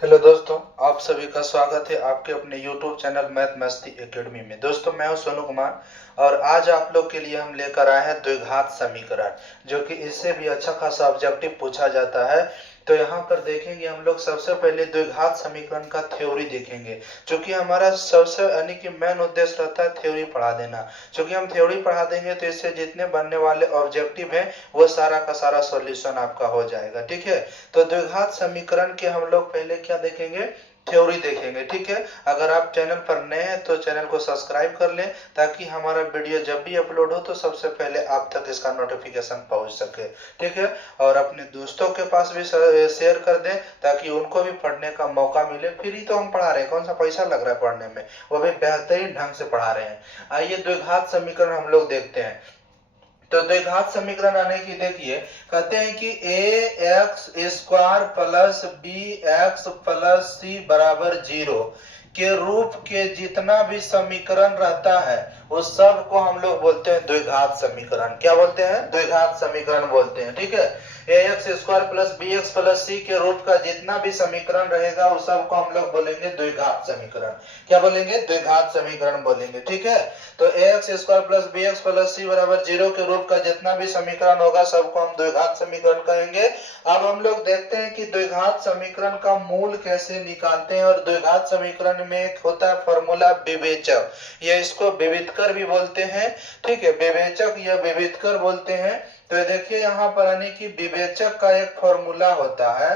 Hello दोस्तों, आप सभी का स्वागत है आपके अपने YouTube चैनल मैथ मस्ती एकेडमी में। दोस्तों, मैं हूं सोनू कुमार और आज आप लोग के लिए हम लेकर आए हैं द्विघात समीकरण, जो कि इससे भी अच्छा खासा ऑब्जेक्टिव पूछा जाता है। तो यहाँ पर देखेंगे हम लोग सबसे पहले द्विघात समीकरण का थ्योरी देखेंगे, क्योंकि हमारा सबसे यानी कि मेन उद्देश्य रहता है थ्योरी पढ़ा देना। क्योंकि हम थ्योरी पढ़ा देंगे तो इससे जितने बनने वाले ऑब्जेक्टिव हैं वो सारा का सारा सॉल्यूशन आपका हो जाएगा। ठीक है, तो द्विघात समीकरण के हम लोग पहले क्या देखेंगे, थ्योरी देखेंगे। ठीक है, अगर आप चैनल पर नए हैं तो चैनल को सब्सक्राइब कर लें, ताकि हमारा वीडियो जब भी अपलोड हो तो सबसे पहले आप तक इसका नोटिफिकेशन पहुंच सके। ठीक है, और अपने दोस्तों के पास भी शेयर कर दें, ताकि उनको भी पढ़ने का मौका मिले। फ्री तो हम पढ़ा रहे हैं, कौन सा पैसा लग रहा है पढ़ने में, वो भी बेहतरीन ढंग से पढ़ा रहे हैं। आइए द्विघात समीकरण हम लोग देखते हैं। तो द्विघात समीकरण आने की देखिए, कहते हैं कि a x square plus b x plus c बराबर 0 के रूप के जितना भी समीकरण रहता है उस सब को हम लोग बोलते हैं द्विघात समीकरण। क्या बोलते हैं? द्विघात समीकरण बोलते हैं। ठीक है, a x square plus b x plus c के रूप का जितना भी समीकरण रहेगा उस सब को हम लोग बोलेंगे द्विघात समीकरण। क्या बोलेंगे? द्विघात समीकरण बोलेंगे। ठीक है, तो a x square plus b x plus c बराबर 0 के रूप का जितना भी समीकरण होगा सबको हम द्विघात समीकरण कहेंगे। अब हम लोग देखते हैं कि द्विघात समीकरण का मूल कैसे निकालते हैं। और द्विघात समीकरण में एक होता है फॉर्मूला विवेचक, या इसको विविधकर भी बोलते हैं। ठीक है, विवेचक या विविधकर बोलते हैं। तो देखिए यहाँ पर यानी कि विवेचक का एक फॉर्मूला होता है।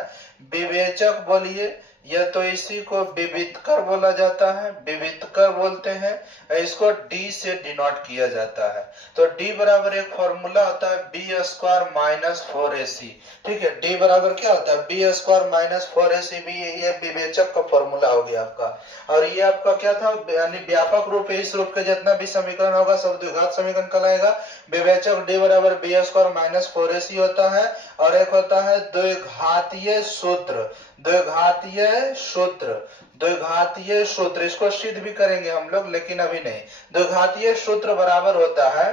विवेचक बोलिए, या तो इसी को विविधकर बोला जाता है, विविधकर बोलते हैं। इसको डी से डिनोट किया जाता है। तो डी बराबर एक फॉर्मूला होता है बी स्क्वायर माइनस 4ac। ठीक है, डी बराबर क्या होता है? बी स्क्वायर माइनस 4ac भी ये विवेचक का फॉर्मूला हो गया आपका। और ये आपका क्या था? यानी व्यापक रूप है, इस रूप के जितना भी समीकरण होगा सब द्विघात समीकरण कहलाएगा। विवेचक डी बराबर बी स्क्वायर माइनस 4ac होता है। और एक होता है द्विघातीय सूत्र। द्विघातीय सूत्र, द्विघातीय सूत्र इसको सिद्ध भी करेंगे हम लोग, लेकिन अभी नहीं। द्विघातीय सूत्र बराबर होता है,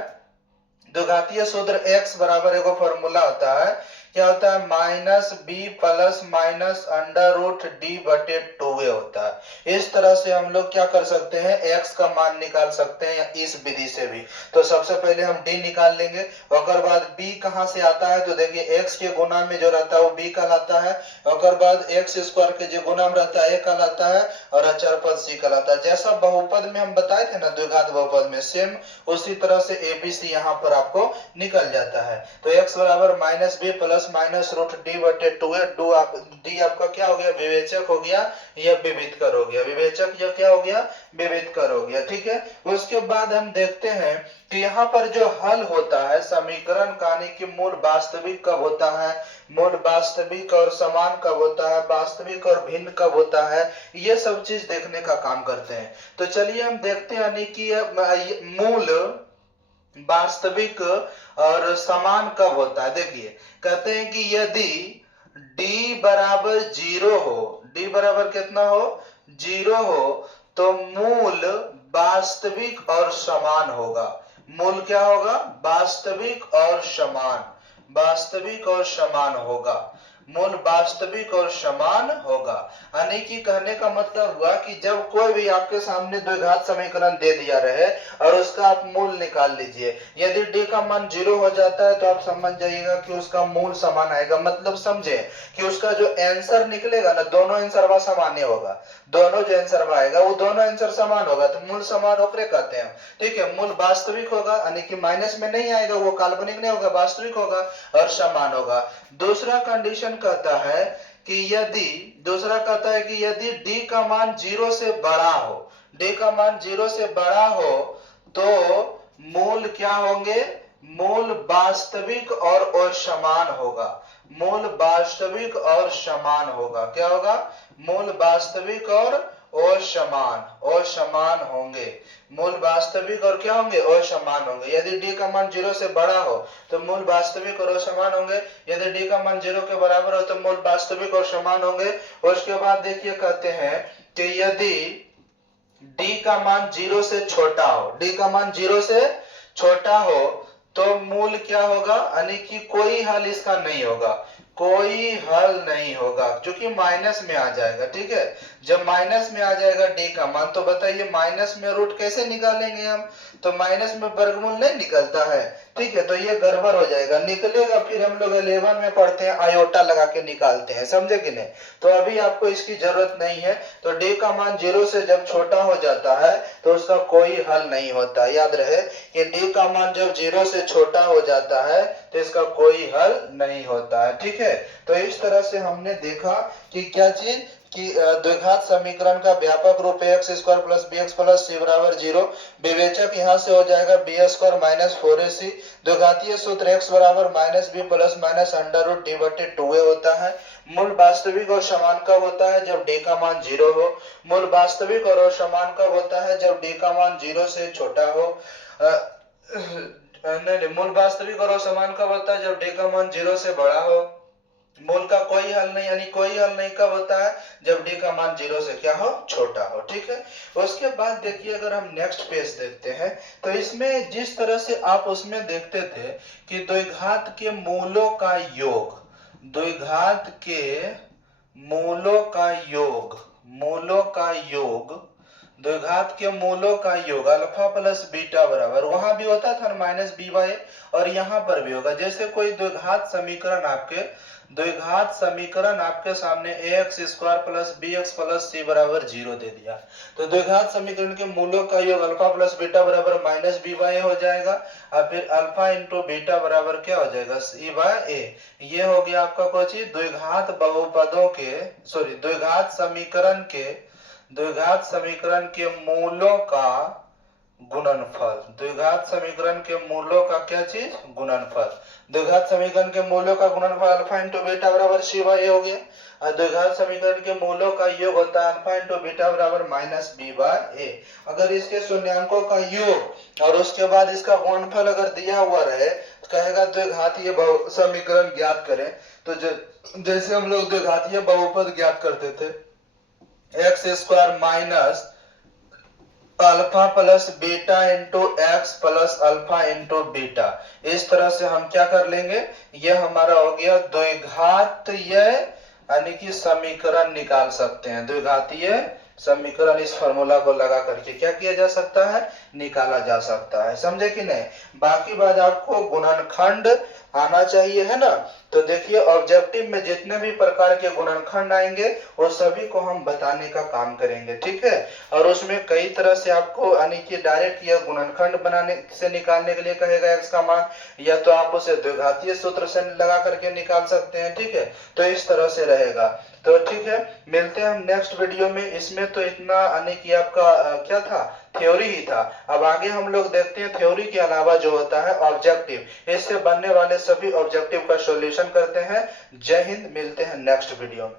द्विघातीय सूत्र x बराबर एगो फॉर्मूला होता है। क्या होता है? Minus B plus minus under root D बटे 2a होता है। इस तरह से हम लोग क्या कर सकते हैं, x का मान निकाल सकते हैं, या इस विधि से भी। तो सबसे पहले हम d निकाल लेंगे, और बाद b कहां से आता है? तो देखिए x के गुना में जो रहता है वो b कहलाता है, और बाद x स्क्वायर के जो गुना में रहता है a कहलाता है, और अचर पद c कहलाता है। जैसा बहुपद में हम बताए थे ना, द्विघात बहुपद में, सेम उसी तरह से abc यहाँ पर आपको निकल जाता है। तो x बराबर minus B plus minus root D बटे 2 है। डी आपका क्या हो गया? विवेचक हो गया या विविधकर हो गया। विवेचक या क्या हो गया? विविधकर हो गया। ठीक है, उसके बाद हम देखते हैं कि यहाँ पर जो हल होता है समीकरण का, यानी कि मूल वास्तविक कब होता है, मूल वास्तविक और समान कब होता है, वास्तविक और भिन्न कब होता है, ये सब चीज देखने का काम करते हैं। तो चलिए हम देखते हैं, यानी कि मूल, वास्तविक और समान कब होता है। देखिए, कहते हैं कि यदि d बराबर 0 हो, d बराबर कितना हो? 0 हो, तो मूल वास्तविक और समान होगा। मूल क्या होगा? वास्तविक और समान, वास्तविक और समान होगा। मूल वास्तविक और समान होगा, यानी कि कहने का मतलब हुआ कि जब कोई भी आपके सामने द्विघात समीकरण दे दिया रहे और उसका आप मूल निकाल लीजिए, यदि d का मान 0 हो जाता है तो आप समझ जाइएगा कि उसका मूल समान आएगा। मतलब समझे कि उसका जो आंसर निकलेगा ना, दोनों आंसर समान ही होगा। दोनों जो आंसर आएगा वो दोनों आंसर समान होगा, तो मूल समान होकर कहते हैं। ठीक है, मूल वास्तविक होगा, यानी कि माइनस में नहीं आएगा, वो काल्पनिक नहीं होगा, वास्तविक होगा और समान होगा। दूसरा कंडीशन कहता है कि यदि, दूसरा कहता है कि यदि d का मान 0 से बड़ा हो, d का मान 0 से बड़ा हो, तो मूल क्या होंगे? मूल वास्तविक और असमान होगा। मूल वास्तविक और समान होगा। क्या होगा? मूल वास्तविक और असमान, असमान होंगे। मूल वास्तविक और क्या होंगे? असमान होंगे। यदि d का मान 0 से बड़ा हो तो मूल वास्तविक और असमान होंगे। यदि d का मान 0 के बराबर हो तो मूल वास्तविक और समान होंगे। उसके बाद देखिए, कहते हैं कि यदि d का मान 0 से छोटा हो, d का मान 0 से छोटा हो, तो मूल क्या होगा? यानी कि कोई हल इसका नहीं होगा, कोई हल नहीं होगा क्योंकि माइनस में आ जाएगा। ठीक है, जब माइनस में आ जाएगा डी का मान, तो बताइए माइनस में रूट कैसे निकालेंगे हम, तो माइनस में वर्गमूल नहीं निकलता है। ठीक है, तो ये गड़बड़ हो जाएगा, निकलेगा फिर हम लोग 11 में पढ़ते हैं आयोटा लगा के निकालते हैं, समझे कि नहीं। तो अभी आपको इसकी जरूरत नहीं है। तो डी का मान 0 से जब छोटा हो जाता है तो उसका कोई हल नहीं होता। याद रहे कि डी का मान जब 0 से छोटा हो जाता है तो इसका कोई हल नहीं होता है। ठीक है, तो इस तरह से हमने देखा कि क्या चीज कि द्विघात समीकरण का व्यापक रूप x square plus b x plus c बराबर 0। विवेचक यहाँ से हो जाएगा बी स्क्वायर माइनस 4ac। द्विघातीय सूत्र एक्स बराबर minus B plus minus under root D बटे 2a होता है। मूल वास्तविक और समान कब होता है, जब डी का मान 0 हो। मूल वास्तविक और समान कब होता है, जब डी का मान 0 से छोटा हो। नहीं, मूल वास्तविक और समान कब होता है, जब डी का मान 0 से बड़ा हो। मूल का कोई हल नहीं, यानी कोई हल नहीं कब होता है, जब डी का मान 0 से क्या हो, छोटा हो। ठीक है, उसके बाद देखिए अगर हम नेक्स्ट पेज देखते हैं तो इसमें जिस तरह से आप उसमें देखते थे कि द्विघात के मूलों का योग, द्विघात के मूलों का योग, मूलों का योग, द्विघात के मूलों का योग अल्फा प्लस बीटा बराबर, वहां भी होता था माइनस बी बाई, और यहाँ पर भी होगा। जैसे कोई द्विघात समीकरण आपके सामने a x square plus b x plus c बराबर 0 दे दिया, तो द्विघात समीकरण के मूलों का योग अल्फा प्लस बीटा बराबर माइनस बी बाई ए हो जाएगा, और फिर अल्फा इंटू बीटा बराबर क्या हो जाएगा, सी बाई ए। ये हो गया आपका कुछ द्विघात बहुपदों के, सॉरी द्विघात समीकरण के मूलों का गुणनफल। द्विघात समीकरण के मूलों का क्या चीज, गुणनफल। द्विघात समीकरण के मूलों का गुणनफल अल्फा इंटू बीटा बराबर सी बाई ए हो गया, और द्विघात समीकरण के मूलों का योग होता है अल्फा इंटू बीटा बराबर माइनस बी बाई ए। अगर इसके शून्यांकों का योग और उसके बाद इसका गुणनफल अगर दिया हुआ रहे, कहेगा द्विघातीय समीकरण ज्ञात करें, तो जैसे हम लोग द्विघातीय बहुपद ज्ञात करते थे, x square minus alpha plus beta into x plus alpha into beta, इस तरह से हम क्या कर लेंगे, ये हमारा हो गया द्विघातीय यानी कि समीकरण निकाल सकते हैं। द्विघातीय समीकरण इस फॉर्मूला को लगा करके क्या किया जा सकता है, निकाला जा सकता है, समझे कि नहीं। बाकी बात आपको गुणनखंड आना चाहिए, है ना। तो देखिए ऑब्जेक्टिव में जितने भी प्रकार के गुणनखंड आएंगे वो सभी को हम बताने का काम करेंगे। ठीक है, और उसमें कई तरह से आपको यानी कि डायरेक्ट यह गुणनखंड बनाने से निकालने के लिए कहेगा एक्स का मान, या तो आप उसे द्विघातीय सूत्र से लगा करके निकाल सकते हैं। ठीक है, तो इस तरह से रहेगा। तो ठीक है, मिलते हैं हम नेक्स्ट वीडियो में। इसमें तो इतना यानी कि आपका क्या था, थ्योरी ही था। अब आगे हम लोग देखते हैं थ्योरी के अलावा जो होता है ऑब्जेक्टिव, इससे बनने वाले सभी ऑब्जेक्टिव का सॉल्यूशन करते हैं। जय हिंद, मिलते हैं नेक्स्ट वीडियो में।